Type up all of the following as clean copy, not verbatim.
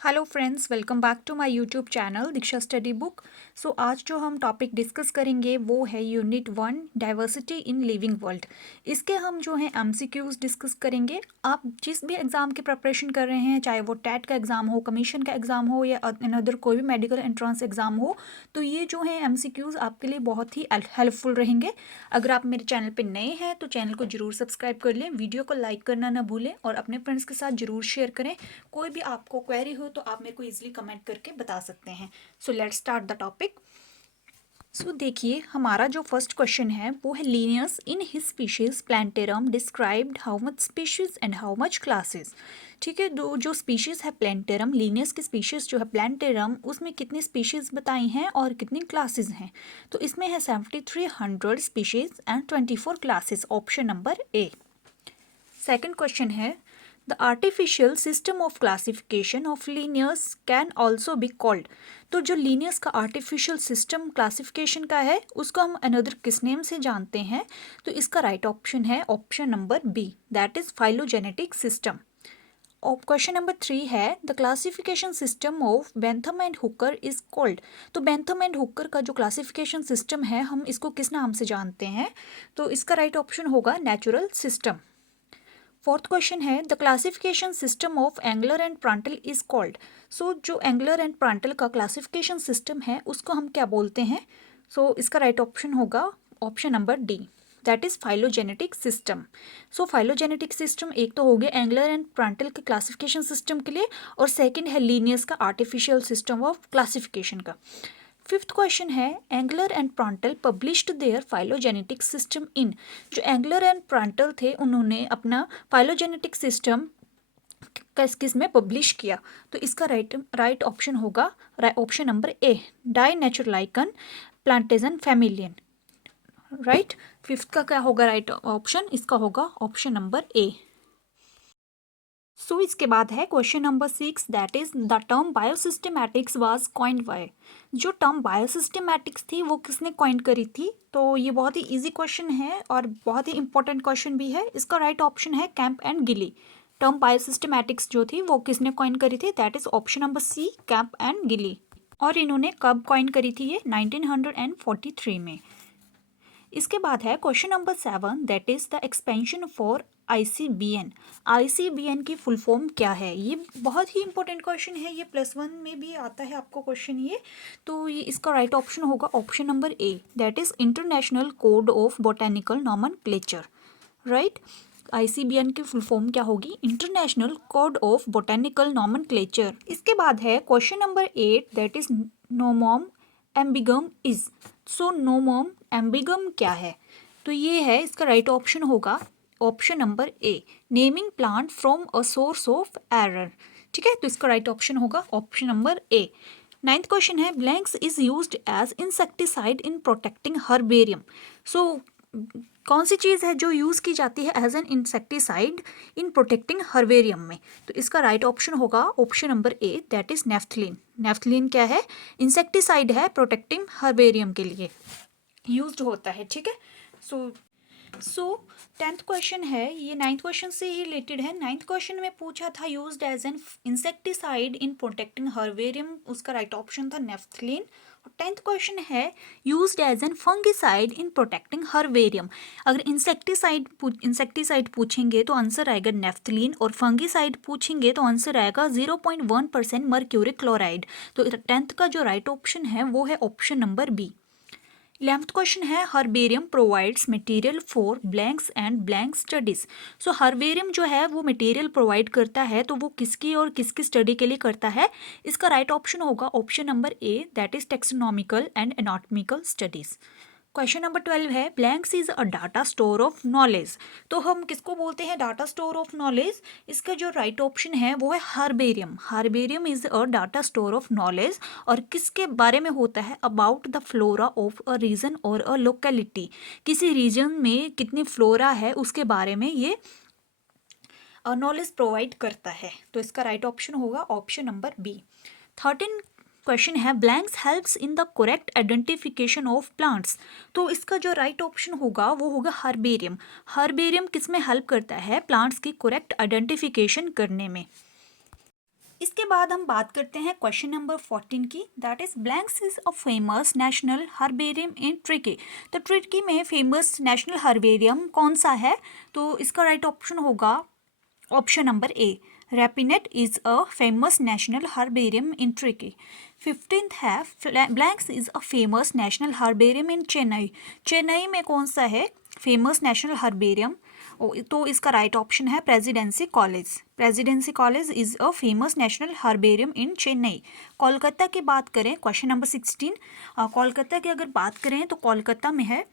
Hello friends, welcome back to my YouTube channel Diksha study book. So आज जो हम topic discuss करेंगे वो है unit 1 diversity in living world. इसके हम जो है एमसीक्यूज डिस्कस करेंगे। आप जिस भी एग्ज़ाम की प्रिपरेशन कर रहे हैं, चाहे वो टेट का एग्ज़ाम हो, कमीशन का एग्ज़ाम हो या अनदर कोई भी मेडिकल एंट्रेंस एग्ज़ाम हो, तो ये जो है एमसीक्यूज आपके लिए बहुत ही हेल्पफुल रहेंगे। अगर आप मेरे चैनल पर नए हैं तो चैनल को जरूर सब्सक्राइब कर लें, वीडियो को लाइक करना ना भूलें और अपने फ्रेंड्स के साथ जरूर शेयर करें। कोई भी आपको क्वेरी हो तो आप मेरे को इजीली कमेंट करके बता सकते हैं। So let's start the topic. So देखिए, हमारा जो फर्स्ट क्वेश्चन है वो है Linnaeus in his species plantarum described how much species and how much classes. ठीक है, दो जो स्पीशीज है प्लांटेरम, लीनियस की स्पीशीज जो है प्लांटेरम, उसमें कितनी स्पीशीज बताई हैं और कितनी क्लासेस हैं। तो इसमें है 7300 species and 24 classes, option number A. Second question है the artificial system of classification of Linnaeus can also be called. तो जो लीनियर्स का आर्टिफिशियल सिस्टम क्लासिफिकेशन का है उसको हम अनदर किस नेम से जानते हैं। तो इसका राइट ऑप्शन है option number B, that is phylogenetic system. Question number 3 है the classification system of Bentham and Hooker is called. तो बेंथम एंड हुकर का जो क्लासिफिकेशन सिस्टम है हम इसको किस नाम से जानते हैं। तो इसका राइट ऑप्शन होगा नेचुरल सिस्टम। फोर्थ क्वेश्चन है the classification system of Engler and Prantl is called. So जो एंगलर एंड प्रांटल का क्लासिफिकेशन सिस्टम है उसको हम क्या बोलते हैं। सो इसका राइट ऑप्शन होगा option number D, that is phylogenetic system. So phylogenetic system एक तो हो गया एंगलर एंड प्रांटल के क्लासिफिकेशन सिस्टम के लिए, और सेकंड है लीनियस का आर्टिफिशियल सिस्टम ऑफ क्लासिफिकेशन का। फिफ्थ क्वेश्चन है Engler and Prantl published their phylogenetic system in. जो एंगलर एंड प्रांटल थे उन्होंने अपना फाइलोजेनेटिक सिस्टम किस किस में पब्लिश किया। तो इसका राइट ऑप्शन होगा ऑप्शन नंबर ए, डाई नेचुरलाइकन प्लांटेजन फैमिलियन। राइट, फिफ्थ का क्या होगा राइट ऑप्शन, इसका होगा ऑप्शन नंबर ए। सो इसके बाद है question number 6, that is the term biosystematics was coined by. जो टर्म बायोसिस्टेमैटिक्स थी वो किसने कॉइन करी थी। तो ये बहुत ही इजी क्वेश्चन है और बहुत ही इंपॉर्टेंट क्वेश्चन भी है। इसका राइट ऑप्शन है Camp and Gilly. Term biosystematics जो थी वो किसने कॉइन करी थी, that is option number C, Camp and Gilly. और इन्होंने कब कॉइन करी थी ये 1943 में। इसके बाद है question number 7, that is the expansion for ICBN. ICBN की फुल फॉर्म क्या है। ये बहुत ही इंपॉर्टेंट क्वेश्चन है, ये +1 में भी आता है आपको क्वेश्चन ये। तो ये इसका राइट ऑप्शन होगा option number A, that is International Code of Botanical Nomenclature. Right, ICBN की फुल फॉर्म क्या होगी, International Code of Botanical nomenclature. इसके बाद है question number 8, that is nomen ambiguum is. So nomen ambiguum क्या है। तो ये है, इसका राइट ऑप्शन होगा option number A, naming plant from a source of error. ठीक है, तो इसका राइट ऑप्शन होगा option number A. Ninth question है blanks is used as insecticide in protecting herbarium. So कौन सी चीज़ है जो यूज़ की जाती है as an insecticide in protecting herbarium में। तो इसका राइट ऑप्शन होगा option number A, that is naphthalene. Naphthalene क्या है, इंसेक्टिसाइड है, प्रोटेक्टिंग हर्बेरियम के लिए यूज्ड होता है। ठीक है, सो 10th क्वेश्चन है, ये 9th क्वेश्चन से ही रिलेटेड है। 9th क्वेश्चन में पूछा था used as an insecticide in protecting herbarium, उसका राइट ऑप्शन था नेफ्थलीन। और 10th क्वेश्चन है used as an fungicide in protecting herbarium. अगर इंसेक्टिसाइड पूछेंगे तो आंसर आएगा नेफ्थलीन, और फंगिसाइड पूछेंगे तो आंसर आएगा 0.1% मर्क्यूरिक क्लोराइड। तो 10th का जो राइट ऑप्शन है वो है option number B. 11th question है herbarium provides material for blanks and blank studies. So herbarium जो है वो मटेरियल प्रोवाइड करता है, तो वो किसकी और किसकी स्टडी के लिए करता है। इसका राइट ऑप्शन होगा option number A, that is taxonomical and anatomical studies. Question number 12 है blanks is a data store of knowledge. तो हम किसको बोलते हैं डाटा स्टोर ऑफ नॉलेज। इसका जो राइट ऑप्शन है वो है herbarium. Herbarium is a data store of knowledge, और किसके बारे में होता है, about the flora of a region और अ लोकेलिटी। किसी रीजन में कितनी फ्लोरा है उसके बारे में ये नॉलेज प्रोवाइड करता है। तो इसका राइट ऑप्शन होगा ऑप्शन नंबर बी। 13 क्वेश्चन है blanks helps in the correct identification of plants. तो इसका जो राइट ऑप्शन होगा वो होगा हर्बेरियम। हर्बेरियम किस में हेल्प करता है, प्लांट्स की करेक्ट आइडेंटिफिकेशन करने में। इसके बाद हम बात करते हैं क्वेश्चन नंबर 14 की, that is blanks is a famous national herbarium in Trichy. तो ट्रिकी में फेमस नेशनल हर्बेरियम कौन सा है? तो इसका राइट ऑप्शन होगा option number A, Rapinat is a famous national herbarium in Trichy. 15th है blanks is a famous national herbarium in Chennai. Chennai में कौन सा है फेमस नेशनल हर्बेरियम? तो इसका राइट ऑप्शन है Presidency College. Presidency College is a famous national herbarium in Chennai. Kolkata की बात करें, क्वेश्चन नंबर 16, कोलकाता की अगर बात करें तो कोलकाता में है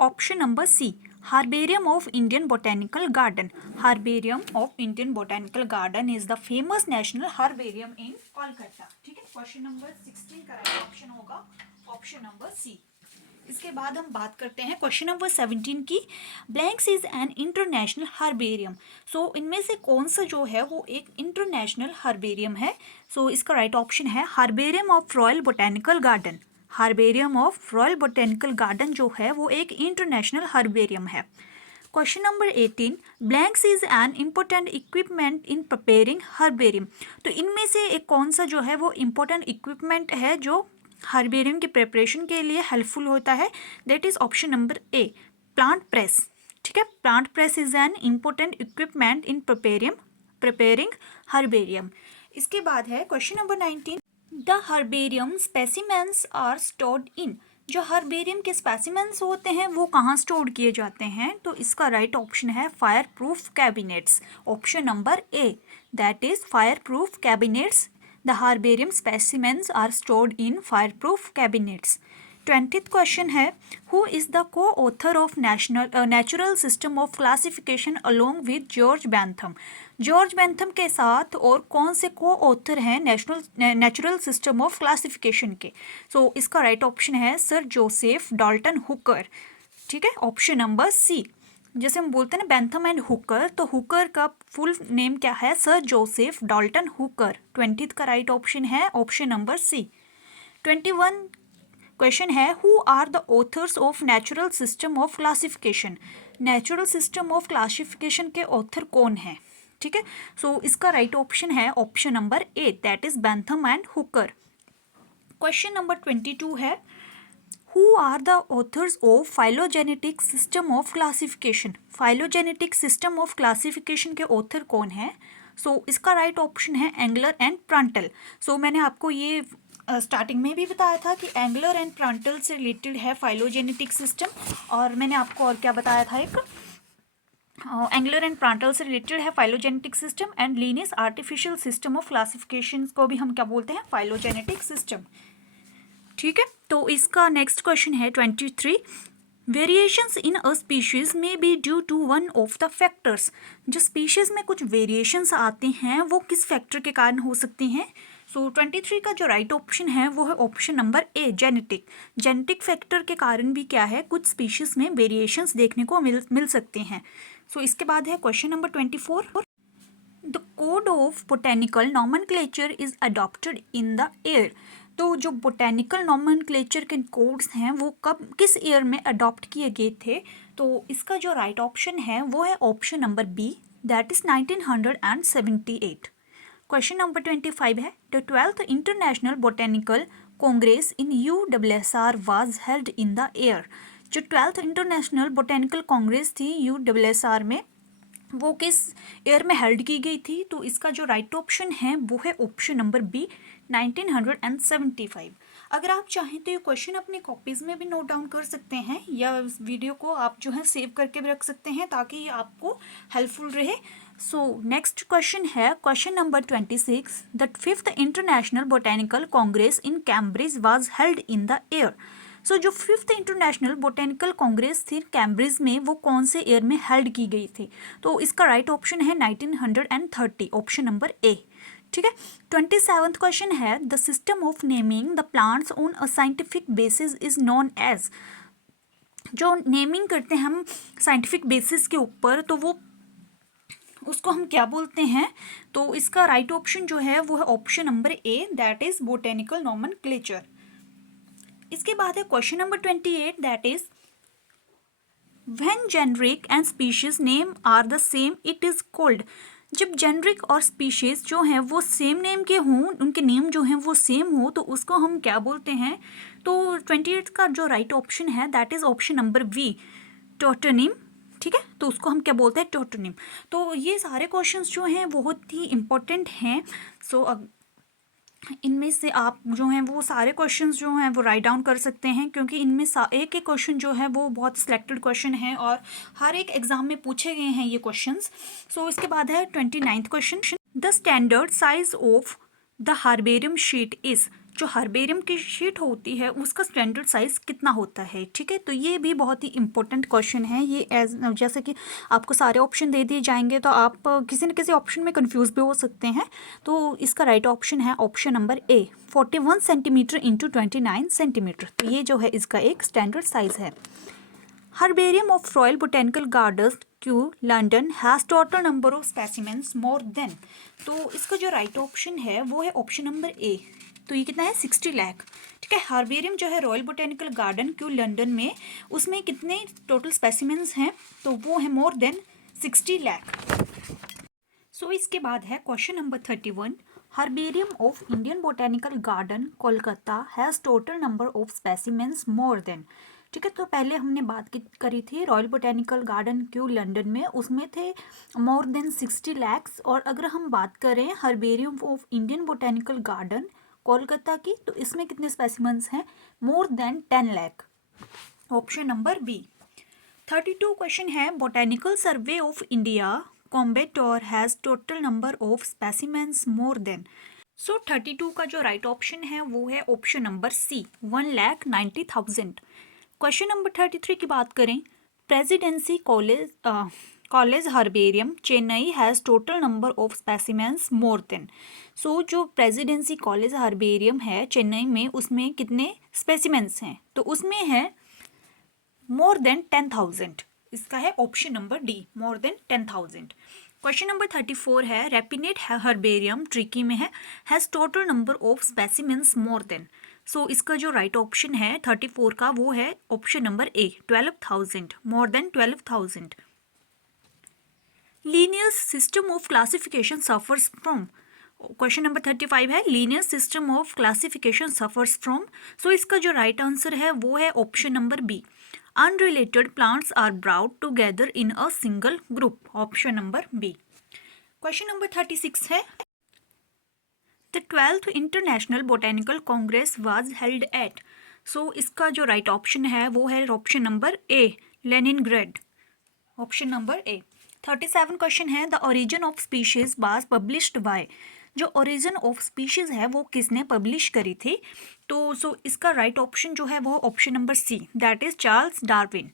option number C, herbarium of Indian Botanical Garden. Herbarium of Indian Botanical Garden is the famous national herbarium in Kolkata. ठीक है, क्वेश्चन नंबर 16 का राइट ऑप्शन होगा ऑप्शन नंबर सी। इसके बाद हम बात करते हैं क्वेश्चन नंबर 17 की, blanks is an international herbarium. So इनमें से कौन सा जो है वो एक इंटरनेशनल हर्बेरियम है? सो इसका राइट ऑप्शन है herbarium of royal botanical Garden. Herbarium of royal botanical garden जो है वो एक इंटरनेशनल हर्बेरियम है। Question number 18, blanks is an important equipment in preparing herbarium. तो इनमें से एक कौन सा जो है वो इम्पोर्टेंट इक्विपमेंट है जो हर्बेरियम के प्रिपरेशन के लिए हेल्पफुल होता है? That is option number A, plant press. ठीक है, plant press is an important equipment in preparing herbarium. इसके बाद है question number 19, the herbarium specimens are stored in. जो हर्बेरियम के स्पेसिमेंस होते हैं वो कहाँ स्टोर किए जाते हैं? तो इसका राइट ऑप्शन है fire proof cabinets. Option number A, that is fire proof cabinets. The herbarium specimens are stored in fireproof cabinets. 20th question है, who is the co-author of natural system of classification along with George Bentham? George Bentham के साथ और कौन से को-ऑथर हैं natural system of classification के? सो इसका right option है सर जोसेफ डाल्टन हुकर। ठीक है, ऑप्शन नंबर सी। जैसे हम बोलते हैं ना बेंथम एंड हुकर, तो हुकर का फुल नेम क्या है? Sir Joseph Dalton Hooker. 20th का राइट ऑप्शन है ऑप्शन नंबर सी। 21 क्वेश्चन है, who are the authors of natural system of classification. Natural system of classification के ऑथर कौन है? ठीक है, सो इसका राइट ऑप्शन है option number A, that is Bentham and Hooker. Question number 22 है, Who are the authors of phylogenetic system of classification? Phylogenetic system of classification के author कौन है? इसका राइट ऑप्शन है एंगलर एंड प्रांटल। मैंने आपको ये स्टार्टिंग में भी बताया था कि एंगलर एंड प्रांटल से रिलेटेड है फाइलोजेनेटिक सिस्टम, और मैंने आपको और क्या बताया था, एक एंगलर एंड प्रांटल से रिलेटेड है phylogenetic system, and Linnaeus artificial system of classification को भी हम क्या बोलते हैं? Phylogenetic system. ठीक है, तो इसका नेक्स्ट क्वेश्चन है 23, वेरिएशंस इन अ स्पीशीज में B due to one of the factors. जो स्पीशीज में कुछ वेरिएशंस आते हैं वो किस फैक्टर के कारण हो सकती हैं? 23 का जो राइट ऑप्शन है वो है ऑप्शन नंबर ए, जेनेटिक फैक्टर के कारण भी क्या है, कुछ स्पीशीज में वेरिएशंस देखने को मिल सकते हैं। इसके बाद है question number 24, the code of Botanical nomenclature is adopted in the year. तो जो बोटेनिकल नॉमेनक्लेचर के कोड्स हैं वो कब किस ईयर में अडॉप्ट किए गए थे? तो इसका जो राइट ऑप्शन है वो है option number B, that is 1978। Question number 25 है, the 12th international botanical congress in USSR was held in the year. जो 12th इंटरनेशनल बोटेनिकल कांग्रेस थी USSR में, वो किस ईयर में हेल्ड की गई थी? तो इसका जो राइट ऑप्शन है वो है ऑप्शन नंबर बी, 1975। अगर आप चाहें तो ये क्वेश्चन अपनी कॉपीज़ में भी नोट डाउन कर सकते हैं, या इस वीडियो को आप जो है सेव करके भी रख सकते हैं ताकि ये आपको हेल्पफुल रहे। नेक्स्ट क्वेश्चन है question number 26, the 5th international botanical congress in Cambridge was held in the year. जो 5th इंटरनेशनल बोटेनिकल कांग्रेस थी कैम्ब्रिज में, वो कौन से ईयर में हेल्ड की गई थी? तो इसका राइट ऑप्शन है 1930, ऑप्शन नंबर ए। ठीक है, 27th क्वेश्चन है, the system of naming the plants on a scientific basis is known as. जो नेमिंग करते हैं हम साइंटिफिक बेसिस के ऊपर, तो वो उसको हम क्या बोलते हैं? तो इसका राइट ऑप्शन जो है वो है option number A, that is botanical nomenclature. इसके बाद है question number 28, that is when generic and species name are the same it is called. जब जेनरिक और स्पीशीज जो हैं वो सेम नेम के हों, उनके नेम जो हैं वो सेम हो, तो उसको हम क्या बोलते हैं? तो 28 का जो राइट ऑप्शन है that is option number B, tautonym. ठीक है, तो उसको हम क्या बोलते हैं? टोटोनिम। तो ये सारे क्वेश्चंस जो हैं बहुत ही इंपॉर्टेंट हैं। सो इनमें से आप जो हैं वो सारे क्वेश्चंस जो हैं वो राइट डाउन कर सकते हैं, क्योंकि इनमें एक एक क्वेश्चन जो है वो बहुत सिलेक्टेड क्वेश्चन है और हर एक एग्जाम में पूछे गए हैं ये क्वेश्चंस। सो इसके बाद है 29th question, the standard size of the herbarium sheet is. जो हार्बेरियम की शीट होती है उसका स्टैंडर्ड साइज कितना होता है? ठीक है, तो ये भी बहुत ही इंपॉर्टेंट क्वेश्चन है। ये जैसे कि आपको सारे ऑप्शन दे दिए जाएंगे तो आप किसी न किसी ऑप्शन में कंफ्यूज भी हो सकते हैं। तो इसका राइट ऑप्शन है ऑप्शन नंबर ए, 41 सेंटीमीटर इंटू 29 सेंटीमीटर। तो ये जो है इसका एक स्टैंडर्ड साइज है। Herbarium of royal botanical gardens Q London has total number of specimens more then. तो इसका जो राइट ऑप्शन है वो है ऑप्शन नंबर ए। तो ये कितना है? 60 लाख। ठीक है, हर्बेरियम जो है royal botanical garden Q London में, उसमें कितने टोटल स्पेसिमेंस हैं? तो वो है मोर देन 60 लाख। सो इसके बाद है question number 31, herbarium of Indian Botanical Garden Kolkata has total number of specimens more then. ठीक है, तो पहले हमने बात करी थी royal botanical garden Q London में, उसमें थे मोर देन 60 लैक्स। और अगर हम बात करें herbarium of Indian Botanical Garden Kolkata की, तो इसमें कितने स्पेसिमेंस हैं? More than 10 lakh. Option number B. 32 question है, Botanical Survey of India Coimbatore has total number of specimens more than. So 32 का जो राइट ऑप्शन है वो है option number C, 1,90,000। Question number 33 की बात करें, Presidency College herbarium Chennai has total number of specimens more than. So जो प्रेसिडेंसी कॉलेज हर्बेरियम है चेन्नई में, उसमें कितने स्पेसिमेंस हैं? तो उसमें है मोर देन 10,000। इसका है option number D, more than 10,000। Question number 34 है, रेपिनेट हर्बेरियम ट्रिकी में है has total number of specimens more than. So इसका जो राइट ऑप्शन है 34 का वो है option number A, 12,000, more than 12,000। Linnaean system of classification suffers from. Question number 35 है, Linnaean system of classification suffers from. So इसका जो राइट आंसर है वो है option number B, unrelated plants are brought together in a single group. Option number B. Question number 36 है, the 12th international botanical Congress was held at. So इसका जो right option है वो है option number A, Leningrad. Option number A. 37 question है, the origin of species was published by. जो origin of species है वो किसने पब्लिश करी थी? तो इसका राइट ऑप्शन जो है वो option number C, that is Charles Darwin.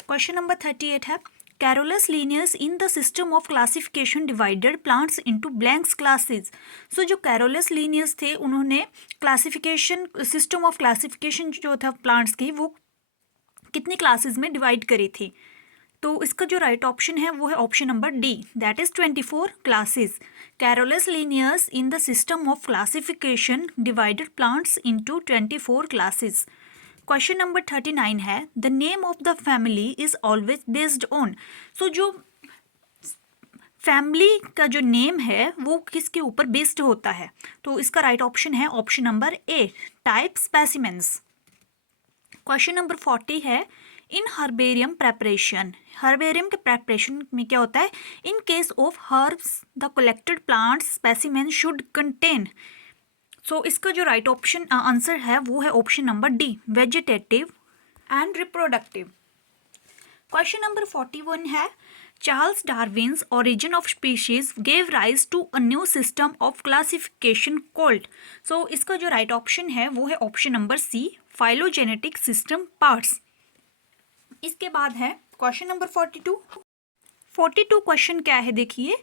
Question number 38 है, Carolus Linnaeus in the system of classification divided plants into blanks classes. So जो कैरोलस लीनियस थे उन्होंने क्लासिफिकेशन सिस्टम ऑफ क्लासिफिकेशन जो था प्लांट्स की वो कितनी क्लासेस में डिवाइड करी थी? तो इसका जो राइट ऑप्शन है वो है option number D, that is 24 classes. Carolus Linnaeus in the system of classification divided plants into 24 classes. Question number 39 है, the name of the family is always based on. So जो family का जो name है वो किसके ऊपर based होता है? तो इसका राइट ऑप्शन है option number A, type specimens. Question number 40 है, इन हर्बेरियम प्रेपरेशन, हर्बेरियम के प्रेपरेशन में क्या होता है? In case of herbs the collected plants specimen should contain. So इसका जो राइट ऑप्शन आंसर है वो है option number D, vegetative and reproductive. Question number 41 है, Charles Darwin's origin of species gave rise to a new system of classification called. सो इसका जो right option है वो है option number C, phylogenetic system parts. इसके बाद है क्वेश्चन नंबर 42 क्वेश्चन क्या है देखिए,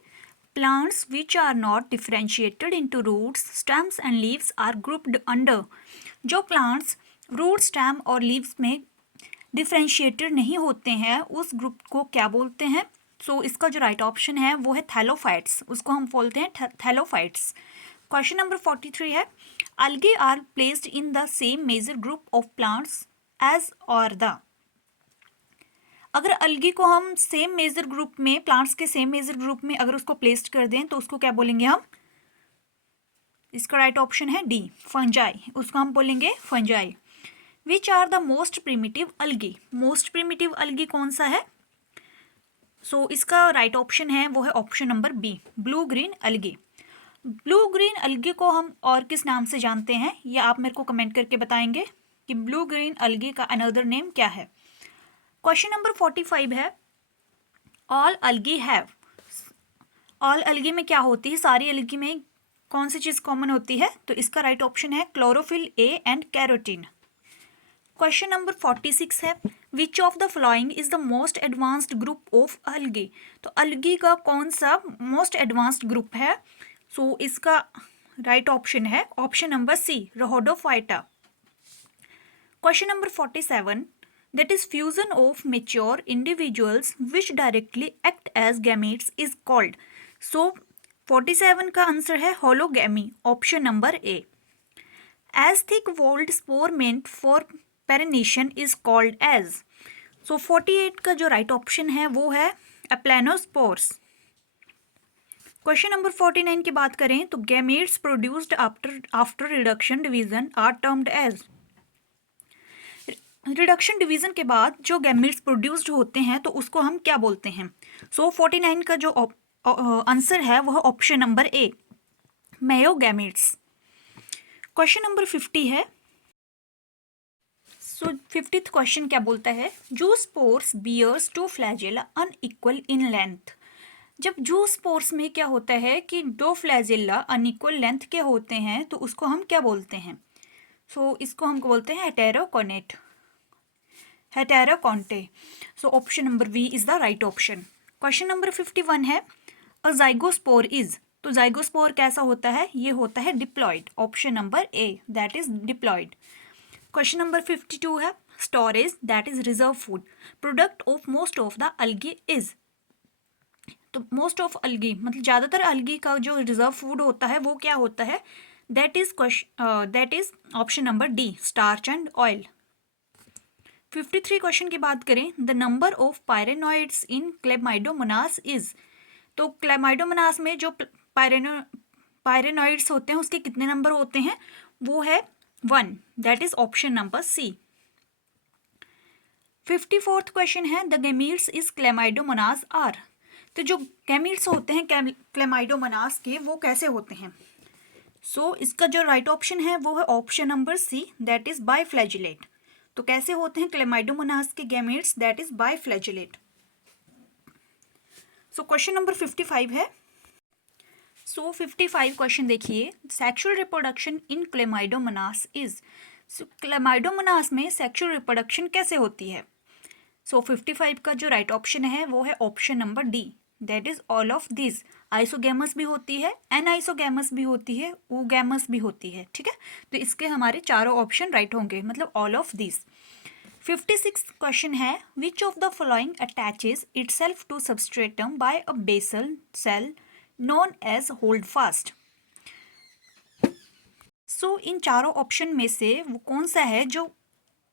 plants which are not differentiated into roots stems and leaves are grouped under. जो प्लांट्स रूट स्टेम और लीव्स में डिफरेंशिएटेड नहीं होते हैं उस ग्रुप को क्या बोलते हैं? सो इसका जो राइट ऑप्शन है वो है थैलोफाइट्स, उसको हम बोलते हैं थैलोफाइट्स। क्वेश्चन नंबर 43 है, algae are placed in the same major group of plants as और द। अगर अलगी को हम सेम मेजर ग्रुप में, प्लांट्स के सेम मेजर ग्रुप में अगर उसको प्लेस्ड कर दें तो उसको क्या बोलेंगे हम? इसका राइट ऑप्शन है डी, फंजाई। उसको हम बोलेंगे fungi. Which are the most primitive algae? Most primitive algae कौन सा है? सो इसका राइट ऑप्शन है वो है option number B, blue green algae. Blue green algae को हम और किस नाम से जानते हैं, ये आप मेरे को कमेंट करके बताएंगे कि ब्लू ग्रीन अलगी का अनदर नेम क्या है। क्वेश्चन नंबर 45 है, ऑल अलगी हैव। ऑल अलगी में क्या होती है? सारी अलगी में कौन सी चीज कॉमन होती है? तो इसका राइट ऑप्शन है chlorophyll A and carotene. Question number 46 है, which of the following is the most advanced group of algae? तो अलगी का कौन सा मोस्ट एडवांस्ड ग्रुप है? सो इसका राइट ऑप्शन है option number C, rhodophyta. Question number 47, that is fusion of mature individuals which directly act as gametes is called. So 47 का answer है hologamy, option number A. as thick walled spore meant for pollination is called as. So 48 का जो right option है वो है अप्लेनोस्पोर्स। Question number 49 की बात करें तो gametes produced after reduction division are termed as. Reduction division के बाद जो गैमेट्स प्रोड्यूस्ड होते हैं तो उसको हम क्या बोलते हैं? सो 49 का जो आंसर है वह option number A, meiogametes. Question number 50 है। सो 50th क्वेश्चन क्या बोलता है, zoospores bears two flagella unequal in length. जब जूस्पोर्स में क्या होता है कि दो फ्लैजेला अनइक्वल लेंथ के होते हैं तो उसको हम क्या बोलते हैं? सो इसको हम बोलते हैं heterokont, heterokont. So option number B is the right option. Question number 51 है, अ जाइगोस्पोर इज। तो जाइगोस्पोर कैसा होता है? ये होता है diploid, option number A, that is diploid. Question number 52 है, storage that is reserve food product of most of the algae is. तो मोस्ट ऑफ अलगी मतलब ज़्यादातर अलगी का जो रिजर्व फूड होता है वो क्या होता है? That is option number D, starch and oil. 53 question की बात करें, the number of pyrenoids in chlamydomonas is. तो क्लेमाइडोमोनास में जो पायरेनॉइड्स होते हैं उसके कितने नंबर होते हैं? वो है 1, that is option number C. 54th question है, the gametes is chlamydomonas are. तो जो गैमीट्स होते हैं क्लेमाइडोमोनास के वो कैसे होते हैं? सो इसका जो राइट ऑप्शन है वो है option number C, that is biflagellate. तो कैसे होते हैं क्लेमाइडोमोनास के gametes? That is biflagellate. So question number 55 है। सो 55 क्वेश्चन देखिए, sexual reproduction in chlamydomonas is. Chlamydomonas में सेक्सुअल रिप्रोडक्शन कैसे होती है? सो 55 का जो राइट ऑप्शन है वो है option number D, that is all of this. Isogamous भी होती है, एनआइसोगैमस भी होती है, ओगैमस भी होती है, ठीक है। तो इसके हमारे चारों ऑप्शन राइट होंगे, मतलब ऑल ऑफ दिस। 56 क्वेश्चन है, which of the following attaches itself to substratum by a basal cell known as hold fast. So इन चारों ऑप्शन में से वो कौन सा है जो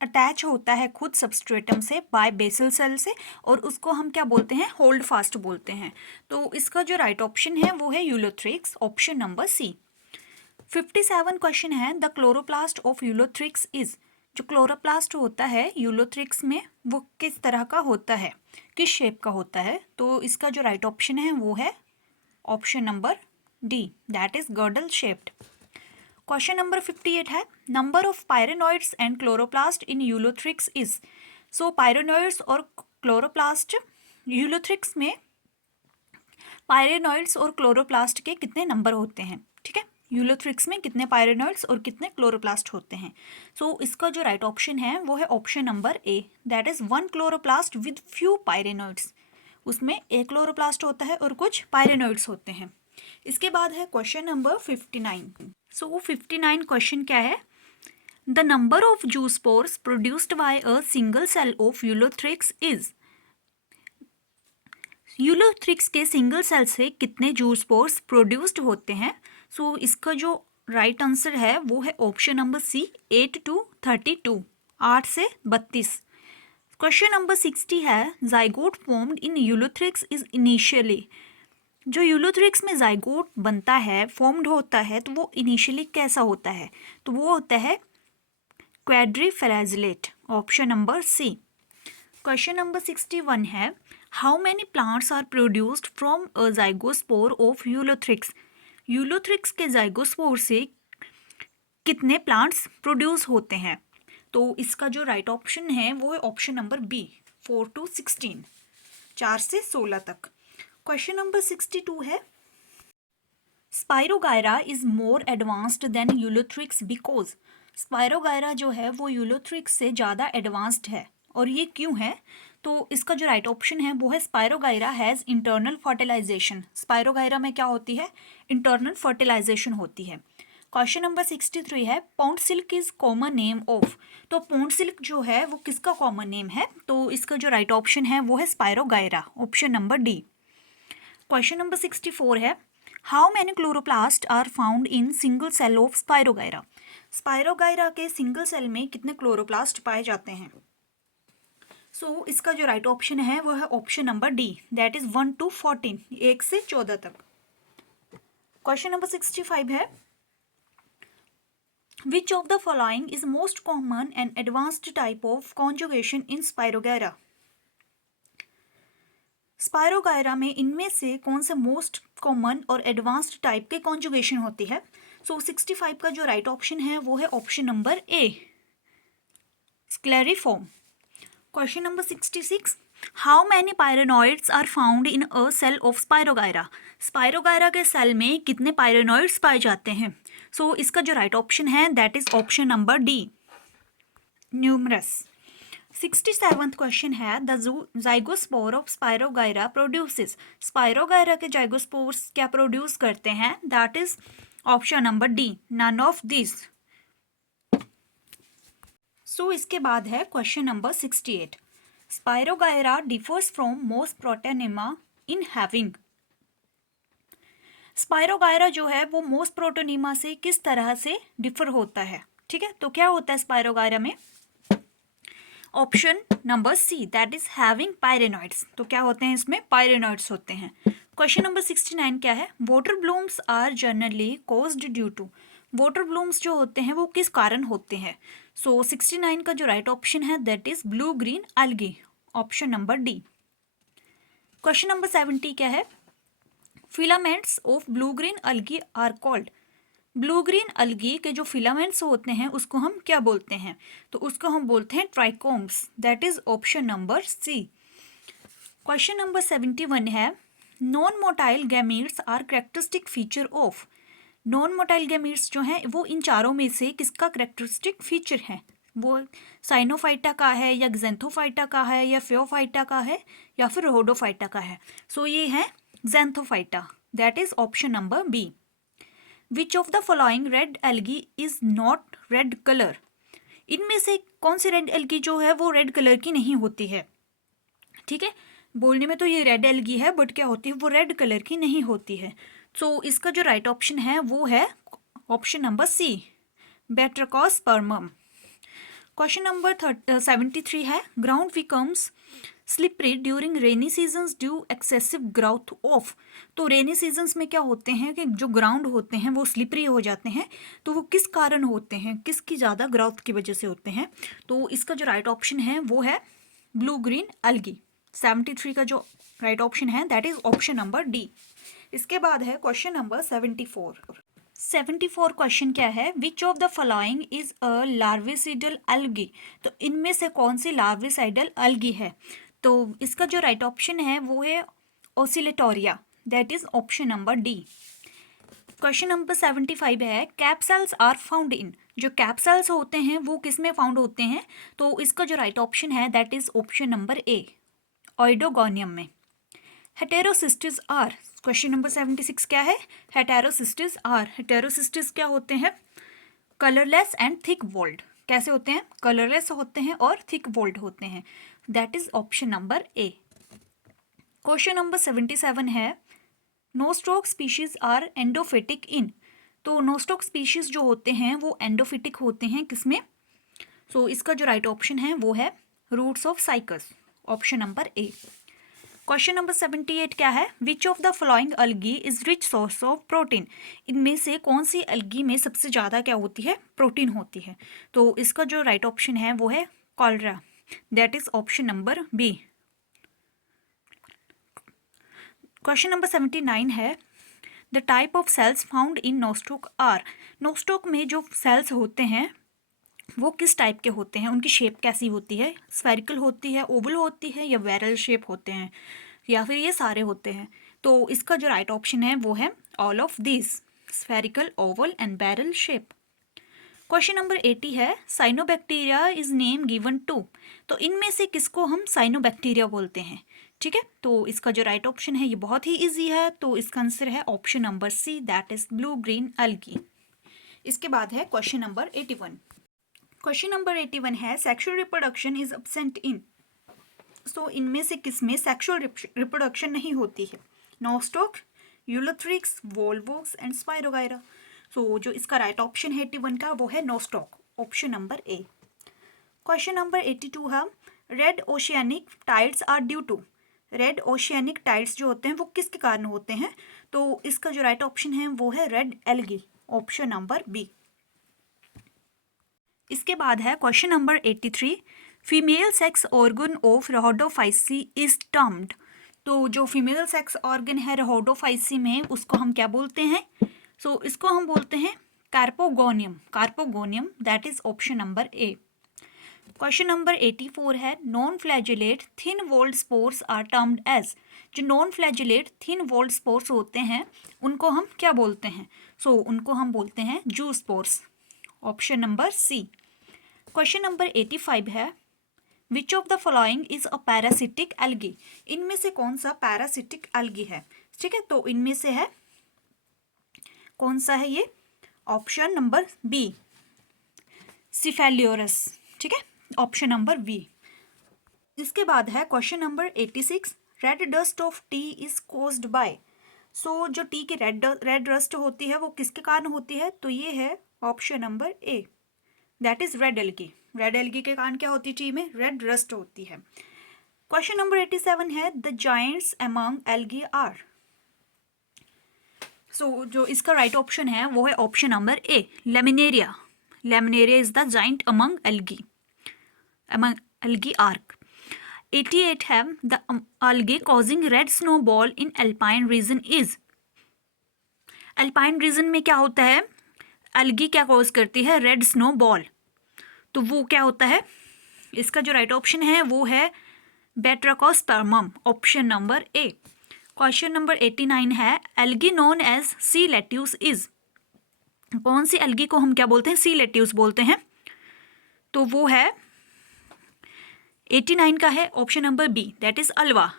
अटैच होता है खुद सबस्ट्रेटम से बाय बेसल सेल से, और उसको हम क्या बोलते हैं? होल्ड फास्ट बोलते हैं। तो इसका जो राइट ऑप्शन है वो है ulothrix, option number C. 57 question है, the chloroplast of Ulothrix is. जो क्लोरोप्लास्ट होता है यूलोथ्रिक्स में वो किस तरह का होता है, किस शेप का होता है? तो इसका जो राइट ऑप्शन है वो है option number D, that is girdle shaped. Question number 58 है, number of pyrenoids and chloroplast in ulothrix is. So pyrenoids और क्लोरोप्लास्ट, यूलोथ्रिक्स में पायरेनॉइड्स और क्लोरोप्लास्ट के कितने नंबर होते हैं? ठीक है, यूलोथ्रिक्स में कितने पायरेनॉइड्स और कितने क्लोरोप्लास्ट होते हैं? सो इसका जो राइट ऑप्शन है वो है option number A, that is 1 chloroplast with few pyrenoids. उसमें एक क्लोरोप्लास्ट होता है और कुछ पायरेनॉइड्स होते हैं। इसके बाद है क्वेश्चन नंबर 59। सो 59 क्वेश्चन क्या है, the number of zoospores produced by a single cell of Ulothrix is. Ulothrix के सिंगल सेल से कितने जूस्पोर्स प्रोड्यूस्ड होते हैं? सो इसका जो राइट आंसर है वो है ऑप्शन नंबर सी, 8 to 32, 8 से 32। क्वेश्चन नंबर 60 है zygote formed in ulothrix is initially. जो यूलोथ्रिक्स में जाइगोट बनता है, फॉर्म्ड होता है, तो वो इनिशियली कैसा होता है? तो वो होता है quadriflagellate, option number C. Question number 61 है how many plants are produced from a zygospore of ulothrix. Ulothrix के जाइगोस्पोर से कितने प्लांट्स प्रोड्यूस होते हैं? तो इसका जो राइट ऑप्शन है वो है ऑप्शन नंबर बी, 4 to 16, 4 से 16 तक। क्वेश्चन नंबर 62 है Spirogyra is more advanced than Ulothrix because. Spirogyra जो है वो यूलोथ्रिक्स से ज़्यादा एडवांस्ड है, और ये क्यों है? तो इसका जो राइट ऑप्शन है वो है Spirogyra has internal fertilization. Spirogyra में क्या होती है? इंटरनल फर्टिलाइजेशन होती है। क्वेश्चन नंबर 63 है pond silk is common name of. तो पॉन्ड सिल्क जो है वो किसका कॉमन नेम है? तो इसका जो राइट ऑप्शन है वो है Spirogyra, option number D. Question number 64 है how many chloroplast are found in single cell of spirogyra. Spirogyra के सिंगल सेल में कितने क्लोरोप्लास्ट पाए जाते हैं? इसका जो राइट ऑप्शन है वो है option number D, that is 1 to 14, 1 से 14 तक। क्वेश्चन नंबर 65 है which of the following is most common and advanced type of conjugation in spirogyra. Spirogyra में इनमें से कौन से मोस्ट कॉमन और एडवांस्ड टाइप के कॉन्जुगेशन होती है? 65 का जो राइट ऑप्शन है वो है option number A, scalariform. Question number 66 how many pyrenoids are found in a cell of spirogyra. Spirogyra के सेल में कितने पायरेनॉइड्स पाए जाते हैं? इसका जो राइट ऑप्शन है that is option number D, numerous. 67th question है the zygospore of spirogyra produces. Spirogyra के जाइगोस्पोर्स क्या प्रोड्यूस करते हैं? That is option number D, none of this. इसके बाद है question number 68 spirogyra differs from most protonema in having. Spirogyra जो है वो मोस्ट प्रोटोनिमा से किस तरह से डिफर होता है? ठीक है, तो क्या होता है स्पाइरोगायरा में? Option number C, that is having pyrenoids. तो क्या होते हैं इसमें? पायरेनॉइड्स होते हैं। क्वेश्चन नंबर 69 क्या है? Water blooms are generally caused due to. Water blooms जो होते हैं वो किस कारण होते हैं? 69 का जो राइट ऑप्शन है that is blue green algae, option number D. Question number 70 क्या है? Filaments of blue green algae are called. Blue green algae के जो फिलामेंट्स होते हैं उसको हम क्या बोलते हैं? तो उसको हम बोलते हैं trichomes, that is option number C. Question number 71 है non motile gametes are characteristic feature of. Non motile gametes जो हैं वो इन चारों में से किसका कैरेक्टरिस्टिक फीचर है? वो साइनोफाइटा का है या ज़ैंथोफाइटा का है या फियोफाइटा का है या फिर रहोडोफाइटा का है? ये है xanthophyta, that is option number B. Which of the following red algae is not red colour. इनमें से कौन सी रेड एल्गी जो है वो रेड कलर की नहीं होती है? ठीक है, बोलने में तो ये रेड एल्गी है बट क्या होती है? वो रेड कलर की नहीं होती है। इसका जो राइट ऑप्शन है वो है option number C, batrachospermum. Question number 73 है ground becomes slippery during rainy seasons due excessive growth of. तो रेनी सीजन्स में क्या होते हैं कि जो ग्राउंड होते हैं वो स्लिपरी हो जाते हैं, तो वो किस कारण होते हैं? किसकी ज़्यादा ग्राउथ की वजह से होते हैं? तो इसका जो राइट ऑप्शन है वो है ब्लू ग्रीन एल्गी। 73 का जो राइट ऑप्शन है that is option number D. इसके बाद है क्वेश्चन नंबर 74 क्वेश्चन क्या है? Which of the following is a larvicidal algae. तो इनमें से कौन सी लार्विसाइडल एल्गी है? तो इसका जो राइट ऑप्शन है वो है oscillatoria, that is option number D. Question number 75 है कैप्सेल्स आर फाउंड इन। जो कैप्सेल्स होते हैं वो किस में फाउंड होते हैं? तो इसका जो राइट ऑप्शन है that is option number A, oedogonium में। हेटेरोसिस्टिस आर, क्वेश्चन नंबर 76 क्या है? हेटेरोसिस्टिस आर। हेटेरोसिस्टिस क्या होते हैं? Colourless and thick walled. कैसे होते हैं? कलरलेस होते हैं और थिक वॉल्ड होते हैं, that is option number A. Question number 77 है नोस्टॉक स्पीशीज आर एंडोफिटिक इन। तो नोस्टॉक स्पीशीज जो होते हैं वो एंडोफिटिक होते हैं किसमें? इसका जो राइट ऑप्शन है वो है roots of cycas, option number A. Question number 78 क्या है? Which of the following algae is rich source of protein? इनमें से कौन सी अलगी में सबसे ज़्यादा क्या होती है? प्रोटीन होती है। तो इसका जो राइट ऑप्शन है वो है cholera, that is option number B. Question number 79 है the type of cells found in nostoc are. Nostoc में जो सेल्स होते हैं वो किस टाइप के होते हैं, उनकी शेप कैसी होती है? स्फेरिकल होती है, ओवल होती है, या बैरल शेप होते हैं, या फिर ये सारे होते हैं? तो इसका जो राइट ऑप्शन है वो है all of this, spherical, oval and barrel shape. Question number 80 है cyanobacteria is name given to. तो इनमें से किसको हम साइनोबैक्टीरिया बोलते हैं? ठीक है, तो इसका जो राइट ऑप्शन है ये बहुत ही इजी है, तो इसका आंसर है option number C, that is blue green algae. इसके बाद है क्वेश्चन नंबर 81। क्वेश्चन नंबर 81 है sexual reproduction is absent in. So इनमें से किसमें सेक्सुअल रिप्रोडक्शन नहीं होती है? Nostoc, ulothrix, volvox and spirogyra. So जो इसका राइट ऑप्शन है 81 का वो है nostoc, option number A. Question number 82 है red oceanic tides are due to. Red oceanic tides जो होते हैं वो किसके कारण होते हैं? तो इसका जो राइट ऑप्शन है वो है red algae, option number B. इसके बाद है question number 83 female sex organ of rhodophyceae is termed. तो जो फीमेल सेक्स ऑर्गन है रहोडोफाइसी में उसको हम क्या बोलते हैं? सो इसको हम बोलते हैं carpogonium, carpogonium, that is option number A. Question number 84 है non flagellate thin walled spores are termed as. जो non flagellate thin walled spores होते हैं उनको हम क्या बोलते हैं? सो उनको हम बोलते हैं zoospores, option number C. Question number 85 है which of the following is a parasitic algae. इनमें से कौन सा पैरासिटिक एल्गी है? ठीक है, तो इनमें से है कौन सा है ये? Option number B, cephaleuros. ठीक है, ऑप्शन नंबर बी। इसके बाद है question number 86 red dust of tea is caused by. So जो टी की रेड डस्ट होती है वो किसके कारण होती है? तो ये है option number A, that is red algae. Red algae के कारण क्या होती है? टी में रेड रस्ट होती है। क्वेश्चन नंबर 87 है the giants among algae are. So जो इसका राइट ऑप्शन है वो है option number A, laminaria. Laminaria is the giant among algae, among algae arc. 88 है द algae causing red snowball in alpine region is। Alpine region में क्या होता है? एल्गी क्या कॉज करती है? Red snow ball. तो वो क्या होता है? इसका जो राइट ऑप्शन है वो है batrachospermum, option number A. Question number 89 है algae known as sea lettuce is. कौन सी एल्गी को हम क्या बोलते हैं? सी लेट्यूस बोलते हैं। तो वो है 89 का है option number B, that is ulva.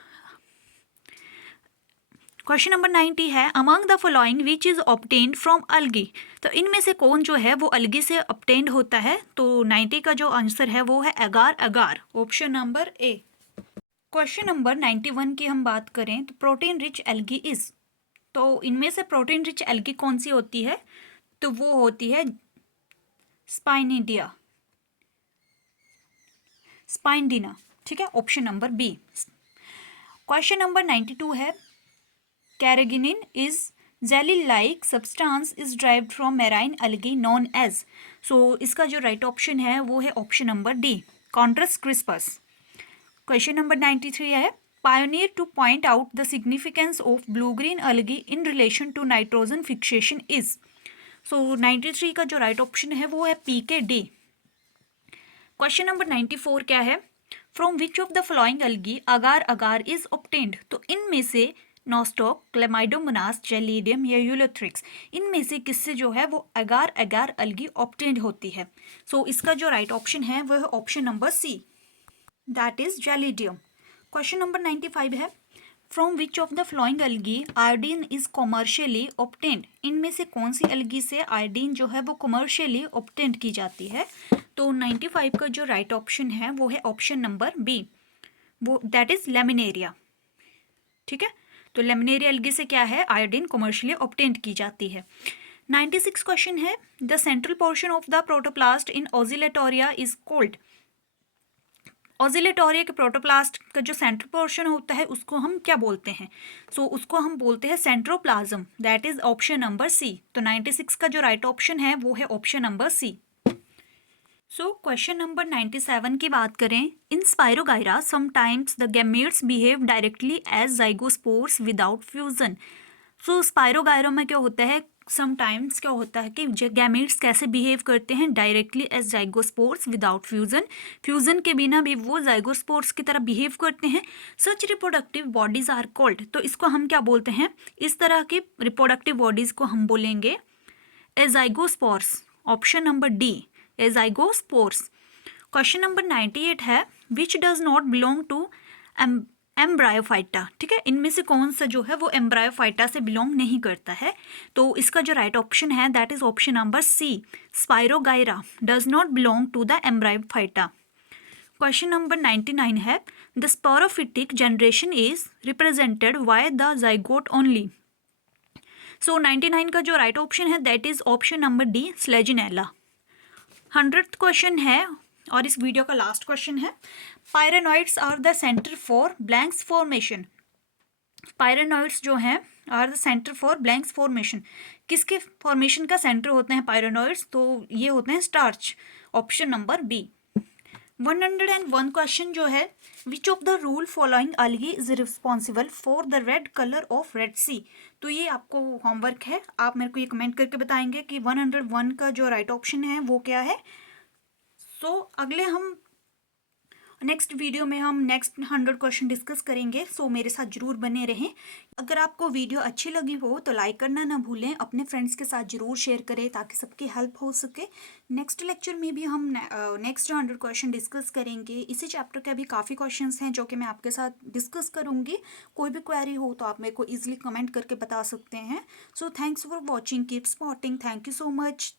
Question number 90 है among the following which is obtained from algae. तो इनमें से कौन जो है वो अलगी से ऑब्टेन्ड होता है? तो 90 का जो आंसर है वो है agar agar, option number A. Question number 91 की हम बात करें तो प्रोटीन रिच एल्गी इज। तो इनमें से प्रोटीन रिच एल्गी कौन सी होती है? तो वो होती है स्पाइनिडिया, स्पाइंडिना। ठीक है, option number B. Question number 92 है carrageenan is jelly like substance is derived from marine algae known as. So इसका जो राइट ऑप्शन है वो है option number D, chondrus crispus. Question number 93 है pioneer to point out the significance of blue green algae in relation to nitrogen fixation is. So 93 का जो right option है वो है पी के डी। क्वेश्चन नंबर 94 क्या है from which of the following algae agar agar is obtained. तो इनमें से नोस्टॉक, क्लेमाइडोमोनास, जेलिडियम या यूलोथ्रिक्स, इनमें से किससे जो है वो अगार अगार एल्गी ऑब्टेन्ड होती है? सो इसका जो राइट ऑप्शन है वो है option number C, that is gelidium. Question number 95 है from which of the following algae iodine is commercially obtained. इनमें से कौन सी एल्गी से आयोडीन जो है वो कॉमर्शियली ऑब्टेन्ड की जाती है? तो 95 का जो राइट ऑप्शन है वो है ऑप्शन नंबर बी, वो दैट इज लेमिनेरिया। ठीक है, तो लेमिनेरिया एल्गी से क्या है? आयोडीन कॉमर्शियली ऑब्टेन्ड की जाती है। 96 क्वेश्चन है the central portion of the protoplast in oscillatoria is called. Oscillatoria के प्रोटोप्लास्ट का जो सेंट्रल पोर्शन होता है उसको हम क्या बोलते हैं? उसको हम बोलते हैं centroplasm, that is option number C. तो 96 का जो राइट ऑप्शन है वो है option number C. Question number 97 की बात करें, in spirogyra sometimes the gametes behave directly as zygospores without fusion. Spirogyra में क्या होता है, समटाइम्स क्या होता है कि गैमेट्स कैसे बिहेव करते हैं, directly as zygospores without fusion, fusion के बिना भी वो जाइगोस्पोर्स की तरह बिहेव करते हैं। सच रिप्रोडक्टिव बॉडीज आर कॉल्ड, तो इसको हम क्या बोलते हैं, इस तरह की रिप्रोडक्टिव बॉडीज को हम बोलेंगे azygospores, option number D, azygospores. Question number 98 है, which does not belong to embryophyta. ठीक है, इनमें से कौन सा जो है वो एम्ब्रायोफाइटा से बिलोंग नहीं करता है? तो इसका जो राइट ऑप्शन है that is option number C, spirogyra does not belong to the embryophyta. Question number 99 है, the sporophytic generation is represented by the zygote only. 99 का जो राइट ऑप्शन है that is option number D, selaginella. 100th question है और इस video का last question है, pyrenoids are the centre for blanks formation. Pyrenoids जो हैं are the centre for blanks formation, किसके फॉर्मेशन का सेंटर होते हैं पायरेनॉइड्स? तो ये होते हैं starch, option number B. 101 question जो है, which of the rule following algae is responsible for the red colour of red sea. तो ये आपको होमवर्क है, आप मेरे को ये कमेंट करके बताएंगे कि 101 का जो राइट ऑप्शन है वो क्या है। अगले हम नेक्स्ट वीडियो में हम नेक्स्ट 100 क्वेश्चन डिस्कस करेंगे। मेरे साथ जरूर बने रहें। अगर आपको वीडियो अच्छी लगी हो तो लाइक करना ना भूलें, अपने फ्रेंड्स के साथ जरूर शेयर करें ताकि सबकी हेल्प हो सके। नेक्स्ट लेक्चर में भी हम नेक्स्ट 100 क्वेश्चन डिस्कस करेंगे। इसी चैप्टर के भी काफ़ी क्वेश्चंस हैं जो कि मैं आपके साथ डिस्कस करूँगी। कोई भी क्वेरी हो तो आप मेरे को ईजिली कमेंट करके बता सकते हैं। Thanks for watching, keep spotting, thank you so much.